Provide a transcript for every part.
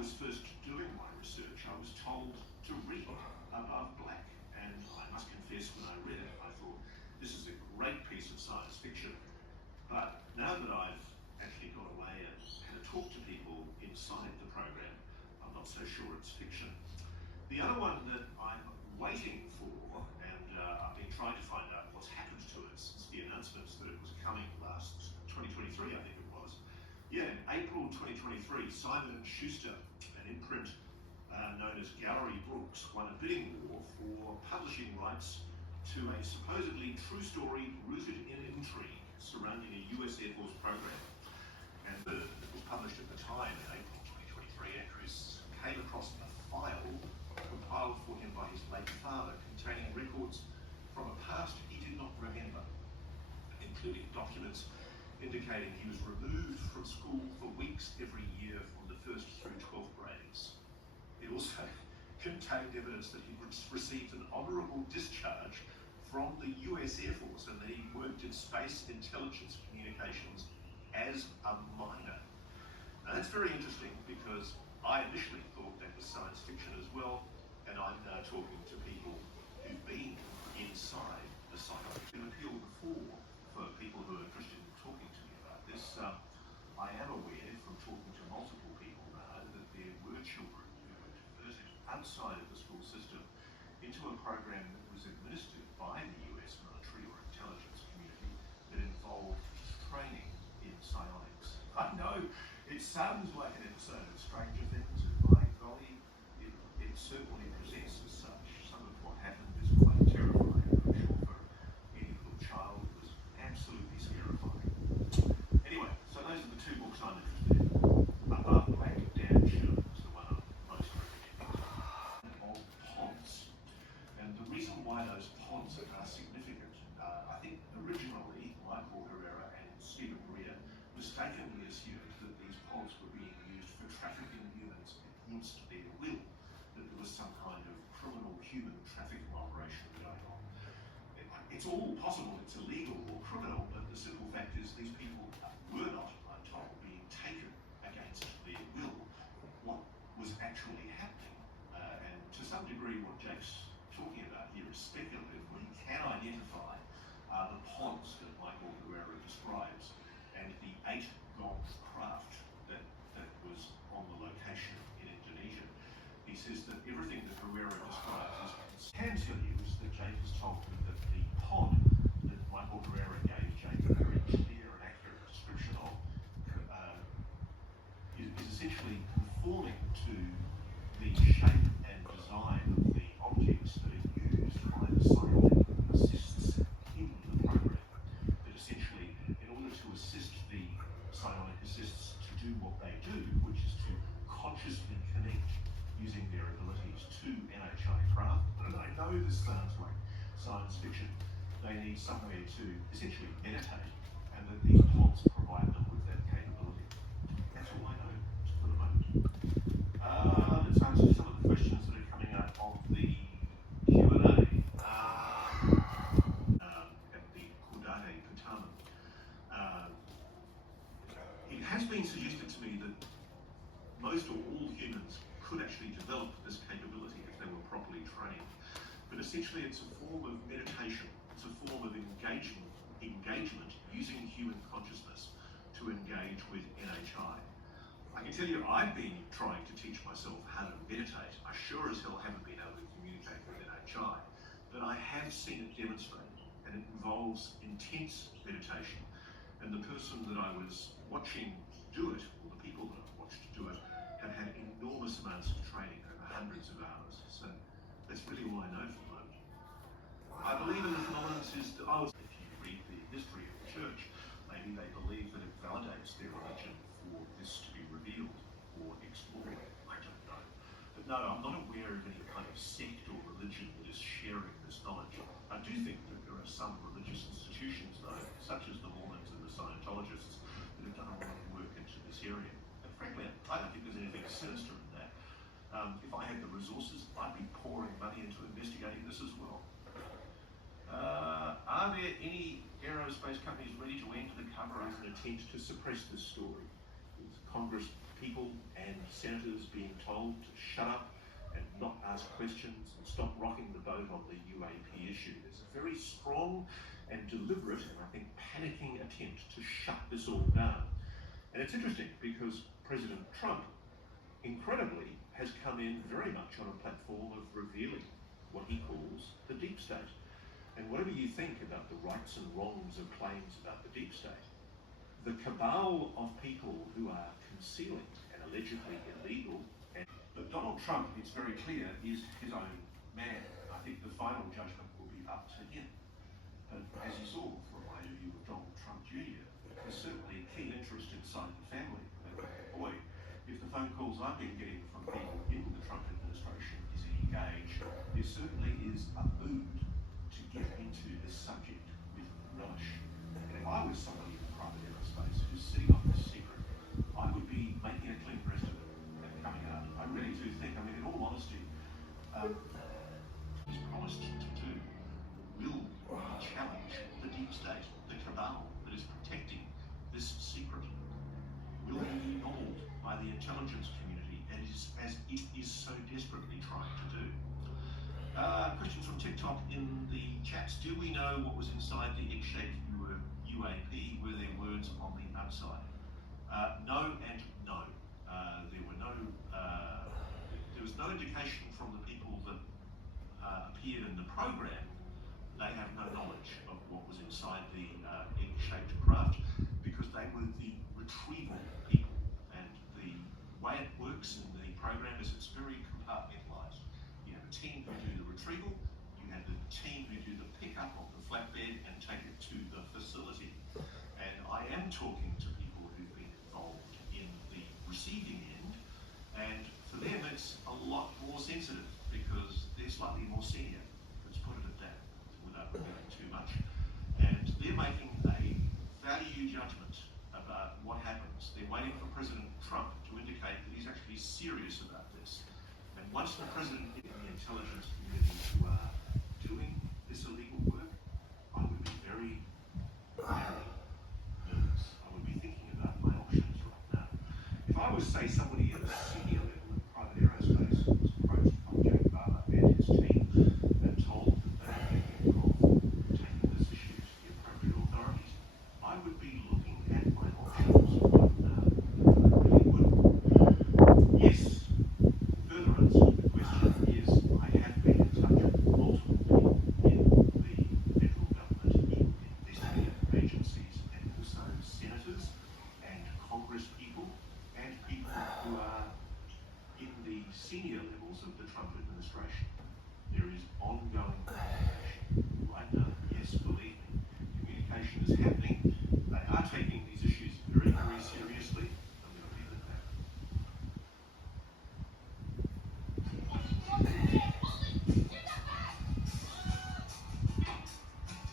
was first doing my research, I was told to read above black, and I must confess, when I read it, I thought, this is a great piece of science fiction. But now that I've actually got away and had a talk to people inside the program, I'm not so sure it's fiction. The other one that I'm waiting for, and I've been trying to find out what's happened to it since the announcements that it was coming last 2023, I think it was. Yeah, in April 2023, Simon & Schuster, an imprint known as Gallery Books, won a bidding war for publishing rights to a supposedly true story rooted in intrigue surrounding a US Air Force program. And it was published at the time in April 2023. Andrews came across a file compiled for him by his late father containing records from a past he did not remember, including documents indicating he was removed from school for weeks every year from the 1st through 12th grades. It also contained evidence that he received an honourable discharge from the US Air Force and that he worked in space intelligence communications as a minor. Now that's very interesting because I initially thought that was science fiction as well, and I'm now talking to people who've been inside the science fiction appeal before for people who are interested in talking to me about this. I am aware from talking to multiple people now that there were children who were diverted outside of the school system into a program that was administered by the US military or intelligence community that involved training in psionics. I know it sounds like an episode of Stranger Things, and by golly, it certainly presents as such. Some of what happened is quite terrifying, I'm sure for any little child. It was absolutely scarifying. Anyway, so those are the two books I'm interested in. Above Black, Dan Sherman is the one I'm most interested in. Of pods. And the reason why those pods are significant, I think originally Michael Herrera and Stephen Maria mistakenly assumed that these pods were being used for trafficking humans against their will, that there was some kind of criminal human trafficking operation going on. It's all possible, it's illegal or criminal, but the simple fact is these people were not, I'm told, being taken against their will. What was actually happening, and to some degree what Jake's talking about here is speculative. We can identify the pods that Michael Herrera describes and the 8 golf craft that was on the location in Indonesia. He says that everything that Herrera describes is can tell you is that Jake has told me that the pod that Michael Herrera gave Jake a very clear and accurate description of is essentially conforming to the shape and design of the objects that are used by the psionic assists in the program. That essentially, in order to assist the psionic assists to do what they do, which is to consciously connect using their abilities to NHI craft, and I know this sounds like science fiction, they need somewhere to essentially meditate, and that these pods provide them with that capability. That's all I know for the moment. Let's answer some of the questions that are coming out of the Q&A at the Kudade Pataman. It has been suggested to me that most or all humans could actually develop this capability if they were properly trained. But essentially it's a form of meditation, it's a form of engagement using human consciousness to engage with NHI. I can tell you I've been trying to teach myself how to meditate. I sure as hell haven't been able to communicate with NHI, but I have seen it demonstrated, and it involves intense meditation. And the person that I was watching do it, or the people that I've watched do it, have had enormous amounts of training over hundreds of hours. So that's really all I know for the moment. I believe in the phenomenon is that if you read the history of the church, maybe they believe that it validates their religion for this to be revealed or explored. I don't know. But no, I'm not aware of any kind of sect or religion that is sharing this knowledge. I do think that there are some religious institutions, though, such as the Mormons and the Scientologists, that have done a lot of work into this area. And frankly, I don't think there's anything sinister in that. If I had the resources, I'd be pouring money into investigating this as well. Are there any aerospace companies ready to enter the cover as an attempt to suppress this story? Congress people and senators being told to shut up and not ask questions and stop rocking the boat on the UAP issue. There's a very strong and deliberate, and I think panicking attempt to shut this all down. And it's interesting because President Trump, incredibly, has come in very much on a platform of revealing what he calls the deep state. And whatever you think about the rights and wrongs of claims about the deep state, the cabal of people who are concealing and allegedly illegal. But Donald Trump, it's very clear, is his own man. I think the final judgment will be up to him. But as you saw from my interview with Donald Trump Jr., there's certainly a key interest inside the family. And boy, if the phone calls I've been getting from people in the Trump administration is engaged, there certainly is a mood to get into this subject with relish. And if I was somebody in the private aerospace who's sitting on this secret, I would be making a clean breast of it and coming out. I really do think, I mean, in all honesty, he's promised to do will challenge the deep state, the cabal that is protecting this secret. Will be ignored by the intelligence community as it is so desperately trying to do. Question from TikTok in the chats. Do we know what was inside the egg-shaped UAP? Were there words on the outside? No and no. There was no indication from the people that appeared in the program. They have no knowledge of what was inside the egg-shaped craft because they were the retrieval people. And the way it works in the program is it's very compartmentalised. You have a team who do the retrieval, you have the team who do the pickup of the flatbed and take it to the facility. And I am talking to people who've been involved in the receiving end, and for them it's a lot more sensitive because they're slightly more senior. Let's put it at that, without revealing too much. And they're making a value judgment about what happens. They're waiting for President Trump to indicate that he's actually serious about this. And once the president in the intelligence community who are doing this illegal work, I would be very, very nervous. I would be thinking about my options right now. If I was, say, somebody at a senior level in private aerospace who was approached by Jack Barber and his team and told that they were thinking of taking this issue to the appropriate authorities, I would be looking at my options right now. I really would. Yes, further answer to the question is I have been in touch with multiple people in the federal government, in investigative agencies, and also senators and Congress people and people who are in the senior levels of the Trump administration. There is ongoing communication right now. Yes, believe me, communication is happening. They are taking these issues very, very seriously. I'm going to leave it at that.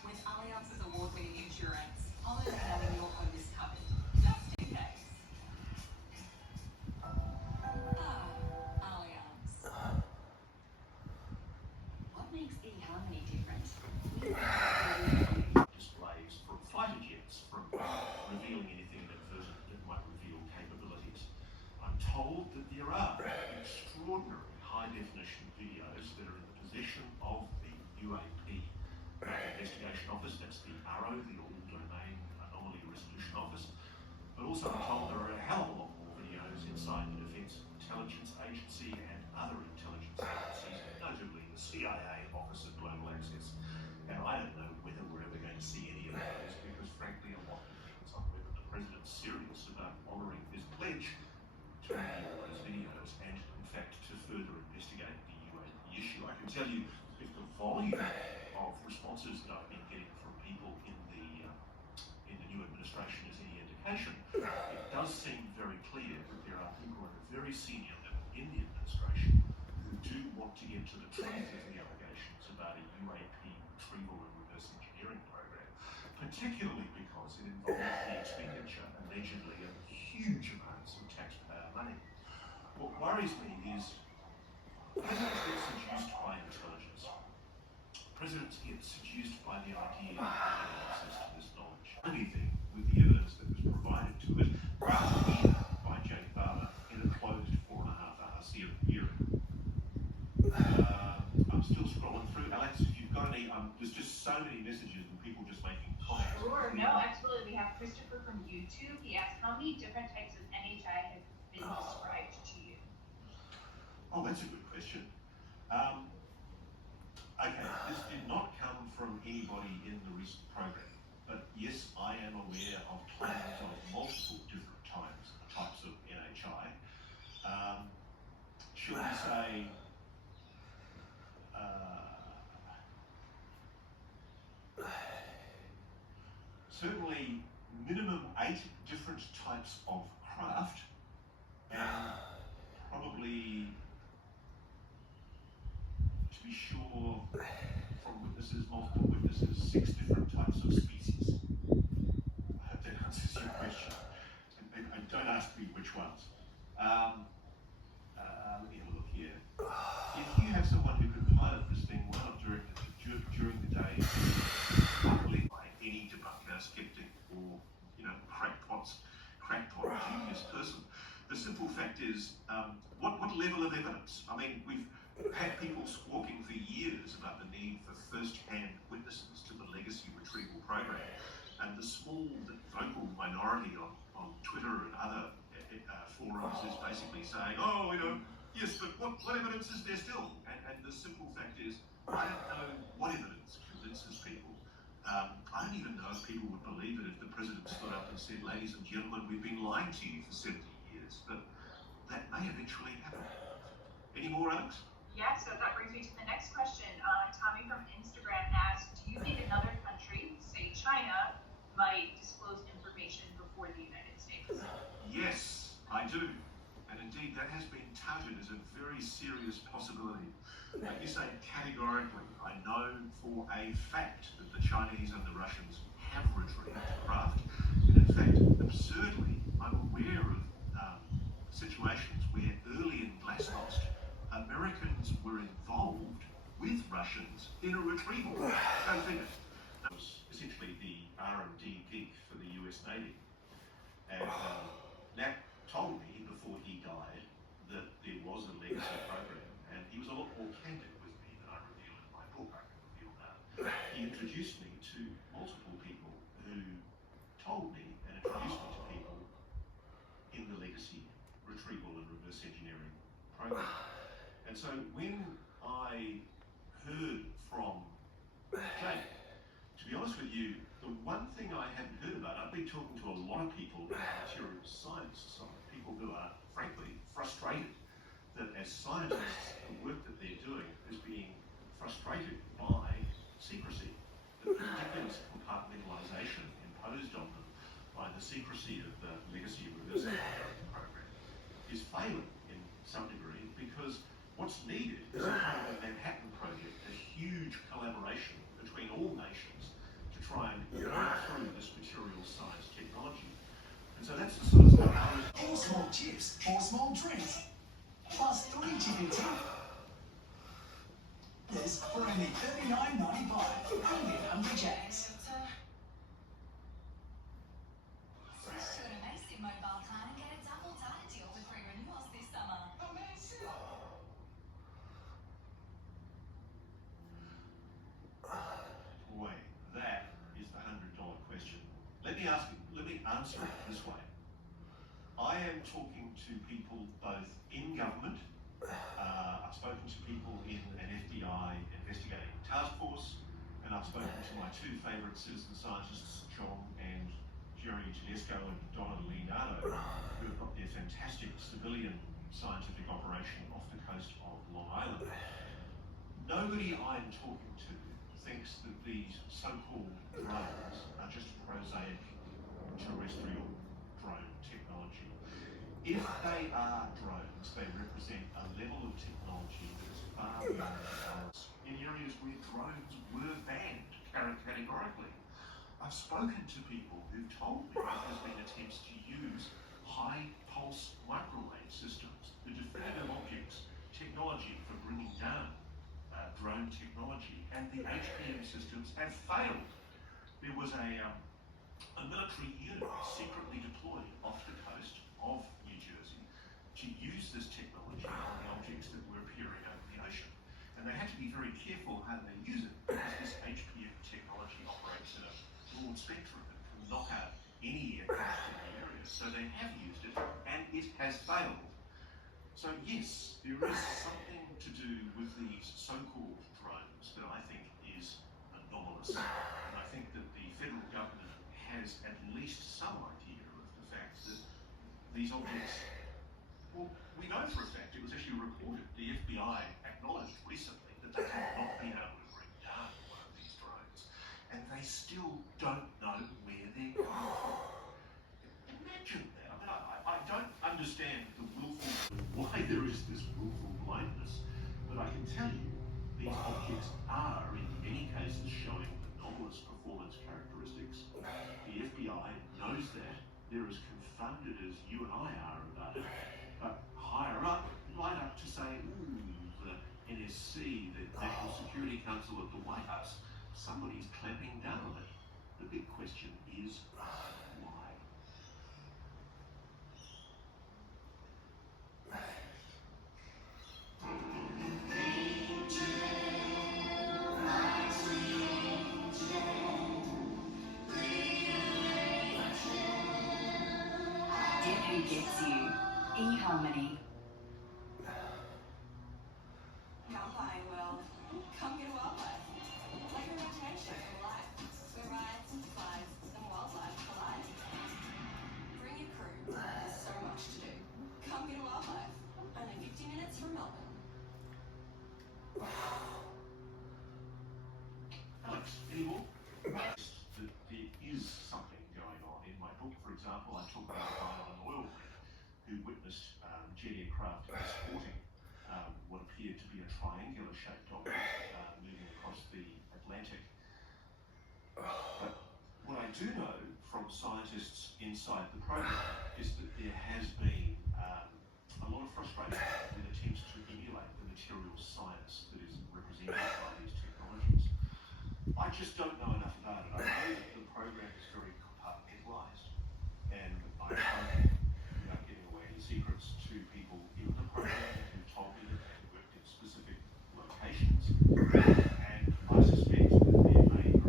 With Allianz's award-winning insurance, holiday having your home is covered, just in case. Allianz. What makes eHarmony different? Displays from fighter jets, from revealing anything inadvertent that might reveal capabilities. I'm told that there are extraordinary high-definition videos that are in the possession of the UAP Investigation Office, that's the ARROW, the All-Domain Anomaly Resolution Office. But also I'm told there are a hell of a lot more videos inside the Defence Intelligence Agency and other intelligence agencies, notably the CIA Office of Global Access. And I don't know whether we're ever going to see any of those because frankly a lot depends on whether the President's serious about honouring his pledge to review those videos and in fact to further investigate the UAP issue. I can tell you if the volume of responses that I've been getting from people in the new administration is any indication, it does seem very clear that there are people at a very senior level in the administration who do want to get to the truth of the allegations about a UAP retrieval and reverse engineering program, particularly because it involves the expenditure allegedly of huge amounts of taxpayer money. What worries me is presidents get seduced by intelligence. Presidents get seduced by the idea of having access to this knowledge. Anything with the evidence that was provided to it by Jack Barber in a closed forum. so many messages and people just making comments. Sure, no, absolutely. We have Christopher from YouTube. He asked, how many different types of NHI have been described to you? Oh, that's a good question. Okay, this did not come from anybody in the recent program, but yes, I am aware of claims of multiple different types of NHI. Should we say certainly minimum 8 different types of craft, and probably, to be sure, from witnesses, multiple witnesses, 6 different types of species. I hope that answers your question. And don't ask me which ones. Let me have a look here. If you have someone who can pilot this thing well during the day, probably by any debunker, skeptic, or crackpot genius person, the simple fact is, what level of evidence? I mean, we've had people squawking for years about the need for first-hand witnesses to the legacy retrieval program, and the small vocal minority on Twitter and other forums is basically saying, oh, yes, but what evidence is there still? And the simple fact is, I don't know what evidence convinces people. I don't even know if people would believe it if the president stood up and said, ladies and gentlemen, we've been lying to you for 70 years, but that may eventually happen. Any more, Alex? Yeah, so that brings me to the next question. Tommy from Instagram asked, do you think another country, say China, might disclose information before the United States? Yes, I do. And indeed, that has been touted as a very serious possibility. Let me say categorically, I know for a fact that the Chinese and the Russians have retrieved craft. And in fact, absurdly, I'm aware of situations where early in Glasnost, Americans were involved with Russians in a retrieval. Go figure. That was essentially the R&D geek for the US Navy. And Nat told me before he died that there was a legacy program, and he was a lot more candid with me than I reveal in my book. I can reveal that. He introduced me to multiple people who told me and introduced me to people in the legacy retrieval and reverse engineering program. And so when I heard from Jake, to be honest with you, the one thing I hadn't heard about, I've been talking to a lot of people in the material science side, people who are frankly frustrated that as scientists, the work that they're doing is being frustrated by secrecy, the ridiculous compartmentalization imposed on them by the secrecy of the legacy reverse engineering program is failing in some degree, because what's needed is a kind of a Manhattan Project, a huge collaboration between all nations to try and work through this material science technology. And so that's the sort of stuff I was... 4 small chips, 4 small drinks, plus 3 chicken teeth. This for only $39.95, only at Hungry Jack's. Switch to an amazing mobile plan and get a double data deal with 3 renewals this summer. Amazing! Boy, that is the $100 question. Let me answer it this way. I am talking to people both in government, I've spoken to people in an FBI investigating task force, and I've spoken to my 2 favourite citizen scientists, John and Jerry Tedesco and Donna Leonardo, who have got their fantastic civilian scientific operation off the coast of Long Island. Nobody I'm talking to thinks that these so-called drones are just prosaic terrestrial drone technology. If they are drones, they represent a level of technology that is far beyond ours in areas where drones were banned categorically. I've spoken to people who've told me that there's been attempts to use high pulse microwave systems, the definitive objects technology for bringing down drone technology, and the HPM systems have failed. There was a military unit secretly deployed off the coast of New Jersey to use this technology on the objects that were appearing over the ocean. And they had to be very careful how they use it, because this HPM technology broad spectrum. It can knock out any aircraft in the area. So they have used it, and it has failed. So yes, there is something to do with these so-called drones that I think is anomalous. And I think that the federal government has at least some idea of the fact that these objects, well, we know for a fact, it was actually reported, the FBI acknowledged recently that they had not been able to bring down one of these drones, and they still don't know where they're coming from. Imagine that. I mean, I don't understand why there is this willful blindness, but I can tell you these objects are, in many cases, showing anomalous performance characteristics. The FBI knows that. They're as confounded as you and I are about it. But higher up, right up to say, the NSC, the National Security Council at the White House, somebody's clamping down on it. The big question is, why? Get who gets you. eHarmony. Campine World. Come get a wildlife. Like a rotation for life. Where rides, flies, and wildlife collide. Bring your crew. There's so much to do. Come get a wildlife. Only 50 minutes from Melbourne. Alex, any more? That there is something going on. In my book, for example, I talk about a guy on an oil rig who witnessed jet aircraft escorting what appeared to be a triangular-shaped object moving across the Atlantic. But what I do know from scientists inside the program is that there has been a lot of frustration with attempts to emulate the material science that is represented by these technologies. I just don't know enough about it. I know that the program is very compartmentalized, and I'm hoping, without giving away any secrets, to people in the program who told me that they worked in specific locations, and I suspect that there may be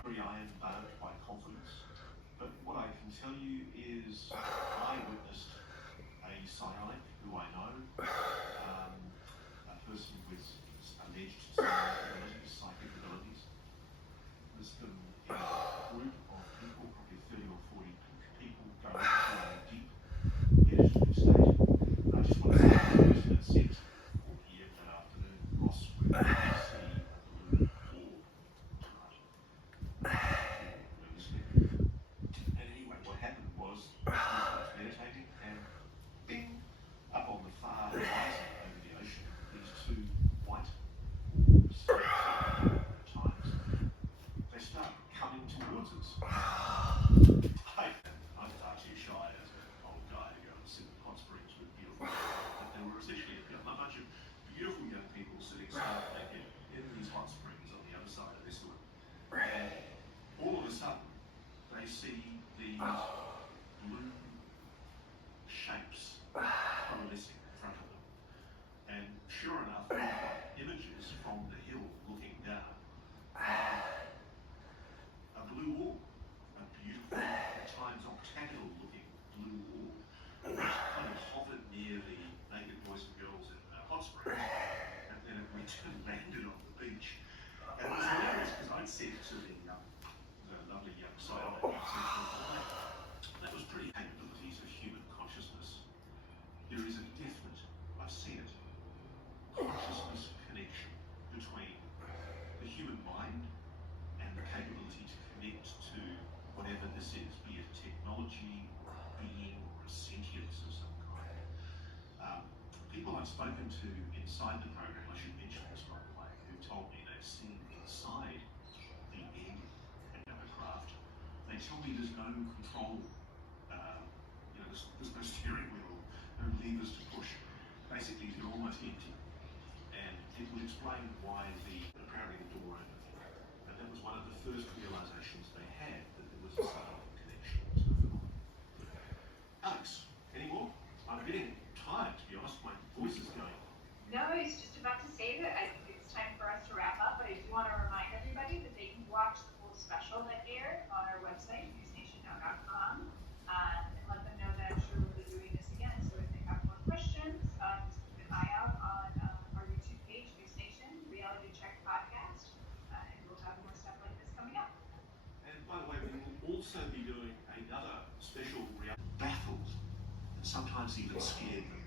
very iron-bound by confidence. But what I can tell you is I witnessed a psionic who I know, a person with alleged psychic abilities. There's been a group of people, probably 30 or 40 people, go into a deep meditative state. I just want to say to those that said 4 p.m. that afternoon, Ross, we're going to see a blue orb tonight. And anyway, what happened was he starts meditating, and bing, up on the far horizon over the ocean, these two white orbs at times. They start coming towards us. I'm far too shy as an old guy to go and sit in hot springs with beautiful women. But there were essentially a bunch of beautiful young people sitting stark naked in these hot springs on the other side of this one. And all of a sudden, they see these blue shapes coalescing in front of them. And sure enough, we've got images from the hill looking down. A blue orb, a beautiful, at times octagonal looking blue orb, which kind of hovered near the naked boys and girls in hot springs, and then it landed on the beach. And it was hilarious because I'd said to the lovely young scientist, that was pretty capabilities of human consciousness. There is a definite, I've seen it, consciousness connection between the human mind and the capability to connect to whatever this is, be it technology or a being or a sentience of some kind. People I've spoken to inside the program, I should mention this by the way, who told me they've seen inside the egg and the craft. They tell me there's no control, there's no steering wheel, no levers to push. Basically, they're almost empty. And it would explain why apparently the door opened. And that was one of the first realizations they had, that there was a subtle connection to the phenomenon. Alex, any more? I'm getting tired, to be honest. My voice is going. No, I was just about to say that I think it's time for us to wrap up, but I do want to remind everybody that they can special that aired on our website, newsnation.com, and let them know that I'm sure we'll be doing this again. So if they have more questions, just keep an eye out on our YouTube page, News Nation Reality Check Podcast, and we'll have more stuff like this coming up. And by the way, we will also be doing another special baffled and sometimes even scared them.